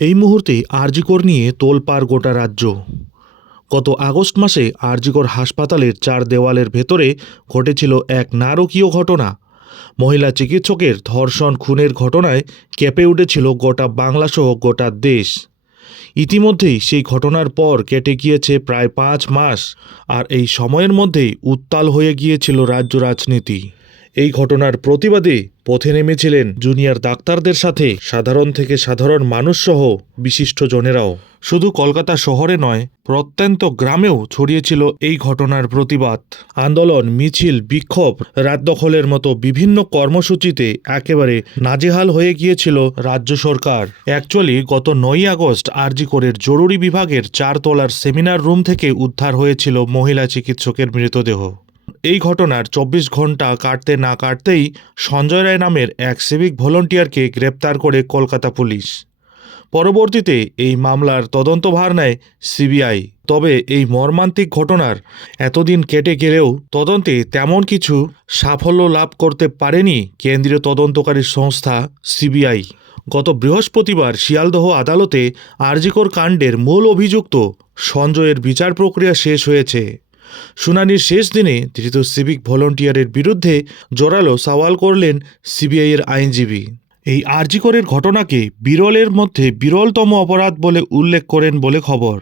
এই মুহূর্তে আরজিকর নিয়ে তোলপাড় গোটা রাজ্য। গত আগস্ট মাসে আরজিকর হাসপাতালের চার দেওয়ালের ভেতরে ঘটেছিল এক নারকীয় ঘটনা। মহিলা চিকিৎসকের ধর্ষণ খুনের ঘটনায় কেঁপে উঠেছিল গোটা বাংলাসহ গোটা দেশ। ইতিমধ্যেই সেই ঘটনার পর কেটে গিয়েছে প্রায় পাঁচ মাস, আর এই সময়ের মধ্যেই উত্তাল হয়ে গিয়েছিল রাজ্য রাজনীতি। এই ঘটনার প্রতিবাদে পথে নেমেছিলেন জুনিয়র ডাক্তারদের সাথে সাধারণ থেকে সাধারণ মানুষসহ বিশিষ্টজনেরাও শুধু কলকাতা শহরে নয়, প্রত্যন্ত গ্রামেও ছড়িয়েছিল এই ঘটনার প্রতিবাদ। আন্দোলন, মিছিল, বিক্ষোভ, রাত দখলের মতো বিভিন্ন কর্মসূচিতে একেবারে নাজেহাল হয়ে গিয়েছিল রাজ্য সরকার। অ্যাকচুয়ালি গত নয়ই আগস্ট আরজিকরের জরুরি বিভাগের চারতলার সেমিনার রুম থেকে উদ্ধার হয়েছিল মহিলা চিকিৎসকের মৃতদেহ। এই ঘটনার চব্বিশ ঘণ্টা কাটতে না কাটতেই সঞ্জয় রায় নামের এক সিভিক ভলন্টিয়ারকে গ্রেপ্তার করে কলকাতা পুলিশ। পরবর্তীতে এই মামলার তদন্তভার নেয় সিবিআই তবে এই মর্মান্তিক ঘটনার এতদিন কেটে গেলেও তদন্তে তেমন কিছু সাফল্য লাভ করতে পারেনি কেন্দ্রীয় তদন্তকারী সংস্থা সিবিআই গত বৃহস্পতিবার শিয়ালদহ আদালতে আরজিকর কাণ্ডের মূল অভিযুক্ত সঞ্জয়ের বিচার প্রক্রিয়া শেষ হয়েছে। শুনানির শেষ দিনে ধৃত সিভিক ভলন্টিয়ারের বিরুদ্ধে জোরালো সওয়াল করলেন সিবিআইয়ের আইনজীবী। এই আরজিকরের ঘটনাকে বিরলের মধ্যে বিরলতম অপরাধ বলে উল্লেখ করেন বলে খবর।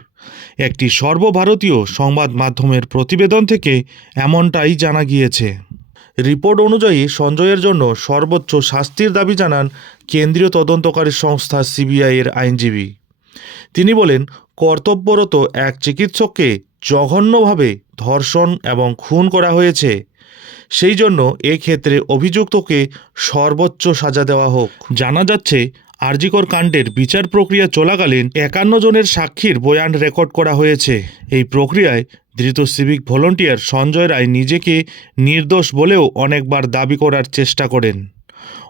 একটি সর্বভারতীয় সংবাদ মাধ্যমের প্রতিবেদন থেকে এমনটাই জানা গিয়েছে। রিপোর্ট অনুযায়ী সঞ্জয়ের জন্য সর্বোচ্চ শাস্তির দাবি জানান কেন্দ্রীয় তদন্তকারী সংস্থা সিবিআইয়ের আইনজীবী। তিনি বলেন, কর্তব্যরত এক চিকিৎসককে জঘন্যভাবে ধর্ষণ এবং খুন করা হয়েছে। সেই জন্য এক্ষেত্রে অভিযুক্তকে সর্বোচ্চ সাজা দেওয়া হোক। জানা যাচ্ছে, আরজিকর কাণ্ডের বিচার প্রক্রিয়া চলাকালীন একান্ন জনের সাক্ষীর বয়ান রেকর্ড করা হয়েছে। এই প্রক্রিয়ায় ধৃত সিভিক ভলন্টিয়ার সঞ্জয় রায় নিজেকে নির্দোষ বলেও অনেকবার দাবি করার চেষ্টা করেন।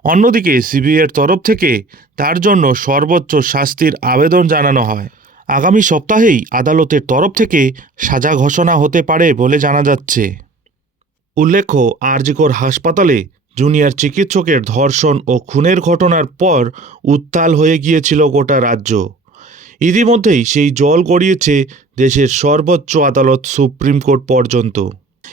অন্যদিকে সিবিআইয়ের তরফ থেকে তার জন্য সর্বোচ্চ শাস্তির আবেদন জানানো হয়। আগামী সপ্তাহেই আদালতের তরফ থেকে সাজা ঘোষণা হতে পারে বলে জানা যাচ্ছে। উল্লেখ্য, আরজিকর হাসপাতালে জুনিয়র চিকিৎসকের ধর্ষণ ও খুনের ঘটনার পর উত্তাল হয়ে গিয়েছিল গোটা রাজ্য। ইতিমধ্যেই সেই জল গড়িয়েছে দেশের সর্বোচ্চ আদালত সুপ্রিম কোর্ট পর্যন্ত।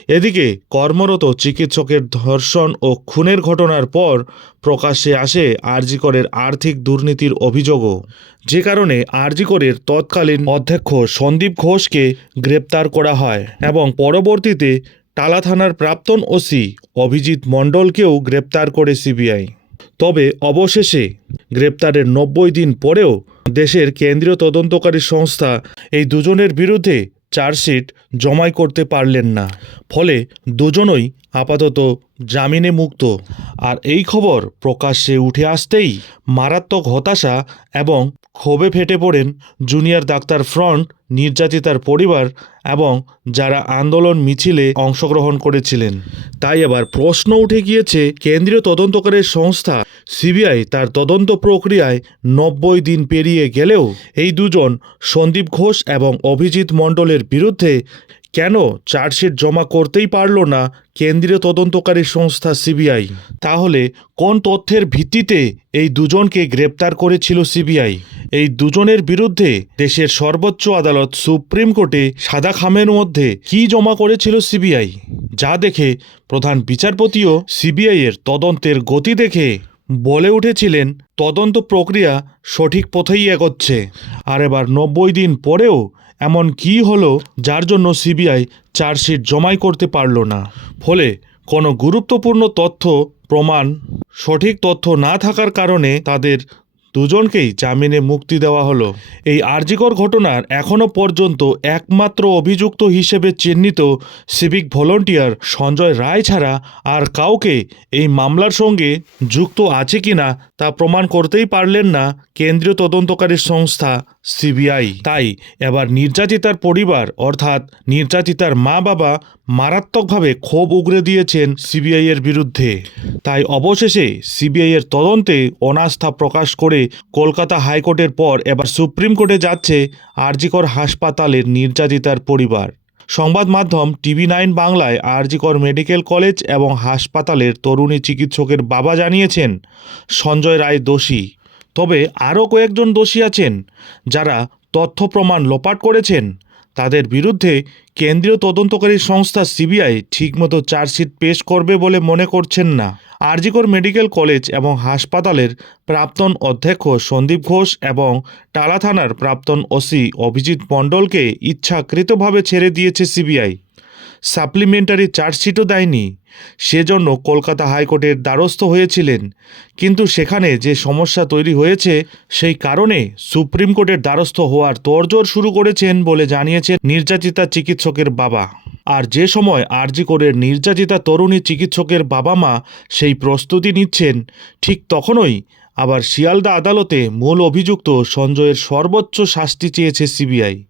এদিকে কর্মরত চিকিৎসকের ধর্ষণ ও খুনের ঘটনার পর প্রকাশ্যে আসে আরজিকরের আর্থিক দুর্নীতির অভিযোগও। যে কারণে আরজিকরের তৎকালীন অধ্যক্ষ সন্দীপ ঘোষকে গ্রেপ্তার করা হয় এবং পরবর্তীতে টালা থানার প্রাক্তন ওসি অভিজিৎ মণ্ডলকেও গ্রেপ্তার করে সিবিআই। তবে অবশেষে গ্রেপ্তারের নব্বই দিন পরেও দেশের কেন্দ্রীয় তদন্তকারী সংস্থা এই দুজনের বিরুদ্ধে চার্জশিট জমাই করতে পারলেন না। ফলে দুজনই আপাতত জামিনে মুক্ত। আর এই খবর প্রকাশ্যে উঠে আসতেই মারাত্মক হতাশা এবং ক্ষোভে ফেটে পড়েন জুনিয়র ডাক্তার ফ্রন্ট, নির্যাতিতার পরিবার এবং যারা আন্দোলন মিছিলে অংশগ্রহণ করেছিলেন। তাই আবার প্রশ্ন উঠে গিয়েছে, কেন্দ্রীয় তদন্তকারী সংস্থা সিবিআই তার তদন্ত প্রক্রিয়ায় নব্বই দিন পেরিয়ে গেলেও এই দুজন সন্দীপ ঘোষ এবং অভিজিৎ মণ্ডলের বিরুদ্ধে কেন চার্জশিট জমা করতেই পারল না কেন্দ্রীয় তদন্তকারী সংস্থা সিবিআই? তাহলে কোন তথ্যের ভিত্তিতে এই দুজনকে গ্রেপ্তার করেছিল সিবিআই? এই দুজনের বিরুদ্ধে দেশের সর্বোচ্চ আদালত সুপ্রিম কোর্টে সাদা খামের মধ্যে কি জমা করেছিল সিবিআই? যা দেখে প্রধান বিচারপতিও সিবিআইয়ের তদন্তের গতি দেখে বলে উঠেছিলেন, তদন্ত প্রক্রিয়া সঠিক পথেই এগোচ্ছে। আর এবার নব্বই দিন পরেও এমন কি হলো যার জন্য সিবিআই চার্জশিট জমাই করতে পারল না? ফলে কোনো গুরুত্বপূর্ণ তথ্য, প্রমাণ, সঠিক তথ্য না থাকার কারণে তাদের দুজনকেই জামিনে মুক্তি দেওয়া হলো। এই আর্জিকর ঘটনার এখনও পর্যন্ত একমাত্র অভিযুক্ত হিসেবে চিহ্নিত সিভিক ভলন্টিয়ার সঞ্জয় রায় ছাড়া আর কাউকে এই মামলার সঙ্গে যুক্ত আছে কিনা তা প্রমাণ করতেই পারলেন না কেন্দ্রীয় তদন্তকারী সংস্থা সিবিআই। তাই এবার নির্যাতিতার পরিবার, অর্থাৎ নির্যাতিতার মা বাবা মারাত্মকভাবে ক্ষোভ উগরে দিয়েছেন সিবিআই এর বিরুদ্ধে। তাই অবশেষে সিবিআই এর তদন্তে অনাস্থা প্রকাশ করে কলকাতা হাইকোর্টের পর এবার সুপ্রিম কোর্টে যাচ্ছে আরজিকর হাসপাতালের নির্যাতিতার পরিবার। সংবাদ মাধ্যম টিভি নাইন বাংলায় আরজিকর মেডিকেল কলেজ এবং হাসপাতালের তরুণী চিকিৎসকের বাবা জানিয়েছেন, সঞ্জয় রায় দোষী। তবে আরও কয়েকজন দোষী আছেন যারা তথ্য প্রমাণ লোপাট করেছেন। তাদের বিরুদ্ধে কেন্দ্রীয় তদন্তকারী সংস্থা সিবিআই ঠিকমতো চার্জশিট পেশ করবে বলে মনে করছেন না। আরজিকর মেডিকেল কলেজ এবং হাসপাতালের প্রাক্তন অধ্যক্ষ সন্দীপ ঘোষ এবং টালা থানার প্রাক্তন ওসি অভিজিৎ মণ্ডলকে ইচ্ছাকৃতভাবে ছেড়ে দিয়েছে সিবিআই। সাপ্লিমেন্টারি চার্জশিটও দেয়নি। সেজন্য কলকাতা হাইকোর্টের দ্বারস্থ হয়েছিলেন। কিন্তু সেখানে যে সমস্যা তৈরি হয়েছে, সেই কারণে সুপ্রিম কোর্টের দ্বারস্থ হওয়ার তোড়জোড় শুরু করেছেন বলে জানিয়েছেন নির্যাতিতা চিকিৎসকের বাবা। আর যে সময় আরজি কোরের নির্যাতিতা তরুণী চিকিৎসকের বাবা মা সেই প্রস্তুতি নিচ্ছেন, ঠিক তখনই আবার শিয়ালদা আদালতে মূল অভিযুক্ত সঞ্জয়ের সর্বোচ্চ শাস্তি চেয়েছে সিবিআই।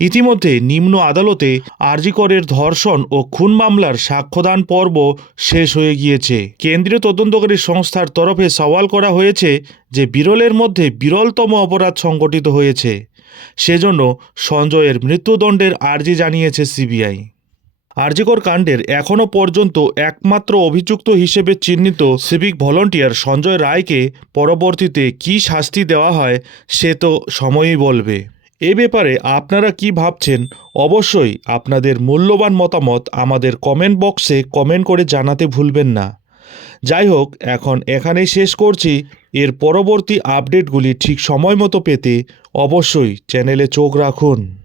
ইতিমধ্যে নিম্ন আদালতে আরজিকরের ধর্ষণ ও খুন মামলার সাক্ষ্যদান পর্ব শেষ হয়ে গিয়েছে। কেন্দ্রীয় তদন্তকারী সংস্থার তরফে সওয়াল করা হয়েছে যে বিরলের মধ্যে বিরলতম অপরাধ সংঘটিত হয়েছে। সেজন্য সঞ্জয়ের মৃত্যুদণ্ডের আর্জি জানিয়েছে সিবিআই। আরজিকর কাণ্ডের এখনও পর্যন্ত একমাত্র অভিযুক্ত হিসেবে চিহ্নিত সিভিক ভলন্টিয়ার সঞ্জয় রায়কে পরবর্তীতে কী শাস্তি দেওয়া হয় সে তো সময়ই বলবে। এ ব্যাপারে আপনারা কি ভাবছেন? অবশ্যই আপনাদের মূল্যবান মতামত আমাদের কমেন্ট বক্সে কমেন্ট করে জানাতে ভুলবেন না। যাই হোক, এখন এখানেই শেষ করছি। এর পরবর্তী আপডেটগুলি ঠিক সময় মতো পেতে অবশ্যই চ্যানেলে চোখ রাখুন।